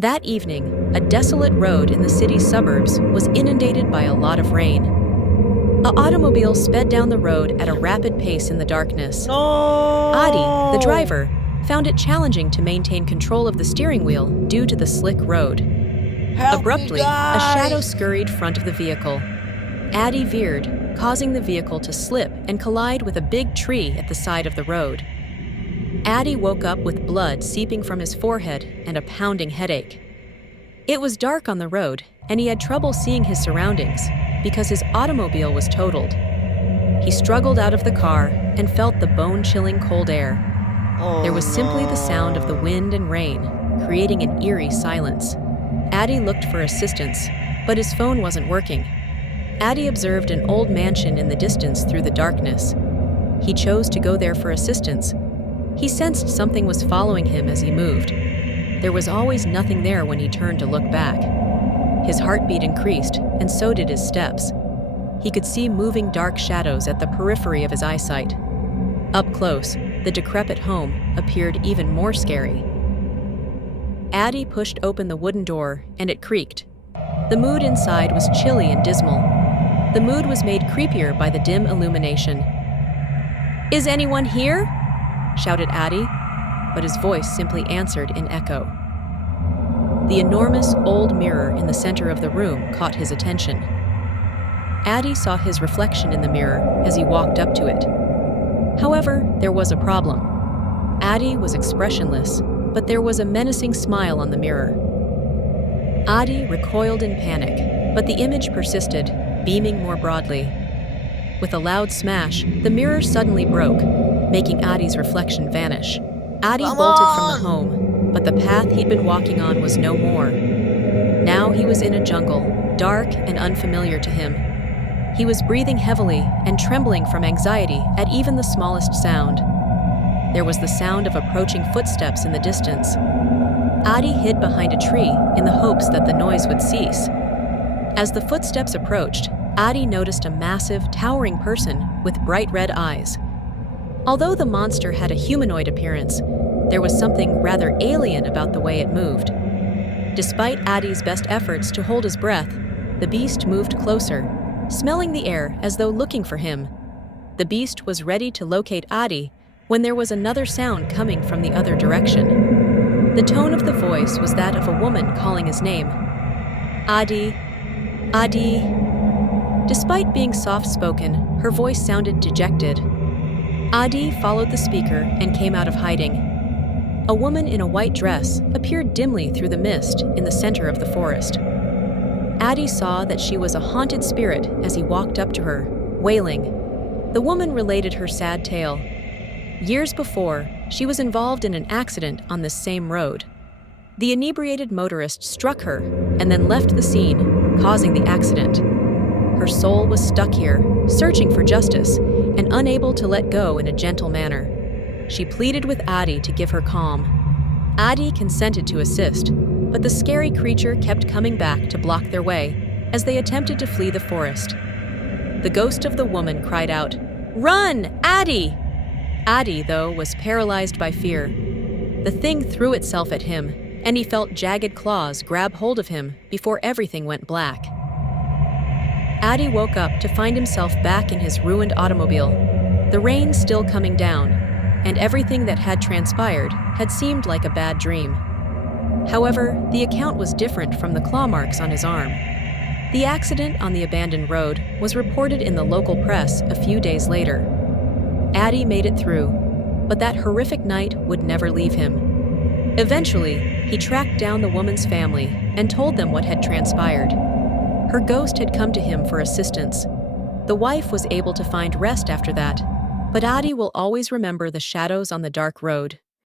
That evening, a desolate road in the city's suburbs was inundated by a lot of rain. A automobile sped down the road at a rapid pace in the darkness. Adi, the No! driver, found it challenging to maintain control of the steering wheel due to the slick road. Help me, Abruptly, a shadow guys! scurried front of the vehicle. Adi veered, causing the vehicle to slip and collide with a big tree at the side of the road. Adi woke up with blood seeping from his forehead and a pounding headache. It was dark on the road, and he had trouble seeing his surroundings because his automobile was totaled. He struggled out of the car and felt the bone-chilling cold air. There was simply the sound of the wind and rain, creating an eerie silence. Adi looked for assistance, but his phone wasn't working. Adi observed an old mansion in the distance through the darkness. He chose to go there for assistance. He sensed something was following him as he moved. There was always nothing there when he turned to look back. His heartbeat increased, and so did his steps. He could see moving dark shadows at the periphery of his eyesight. Up close, the decrepit home appeared even more scary. Adi pushed open the wooden door, and it creaked. The mood inside was chilly and dismal. The mood was made creepier by the dim illumination. "Is anyone here?" shouted Adi, but his voice simply answered in echo. The enormous old mirror in the center of the room caught his attention. Adi saw his reflection in the mirror as he walked up to it. However, there was a problem. Adi was expressionless, but there was a menacing smile on the mirror. Adi recoiled in panic, but the image persisted, beaming more broadly. With a loud smash, the mirror suddenly broke, making Adi's reflection vanish. Adi bolted from the home, but the path he'd been walking on was no more. Now he was in a jungle, dark and unfamiliar to him. He was breathing heavily and trembling from anxiety at even the smallest sound. There was the sound of approaching footsteps in the distance. Adi hid behind a tree in the hopes that the noise would cease. As the footsteps approached, Adi noticed a massive, towering person with bright red eyes. Although the monster had a humanoid appearance, there was something rather alien about the way it moved. Despite Adi's best efforts to hold his breath, the beast moved closer, smelling the air as though looking for him. The beast was ready to locate Adi when there was another sound coming from the other direction. The tone of the voice was that of a woman calling his name. "Adi, Adi." Despite being soft-spoken, her voice sounded dejected. Adi followed the speaker and came out of hiding. A woman in a white dress appeared dimly through the mist in the center of the forest. Adi saw that she was a haunted spirit as he walked up to her, wailing. The woman related her sad tale. Years before, she was involved in an accident on this same road. The inebriated motorist struck her and then left the scene, causing the accident. Her soul was stuck here, searching for justice, and unable to let go in a gentle manner. She pleaded with Adi to give her calm. Adi consented to assist, but the scary creature kept coming back to block their way as they attempted to flee the forest. The ghost of the woman cried out, "Run, Adi!" Adi, though, was paralyzed by fear. The thing threw itself at him, and he felt jagged claws grab hold of him before everything went black. Adi woke up to find himself back in his ruined automobile, the rain still coming down, and everything that had transpired had seemed like a bad dream. However, the account was different from the claw marks on his arm. The accident on the abandoned road was reported in the local press a few days later. Adi made it through, but that horrific night would never leave him. Eventually, he tracked down the woman's family and told them what had transpired. Her ghost had come to him for assistance. The wife was able to find rest after that, but Adi will always remember the shadows on the dark road.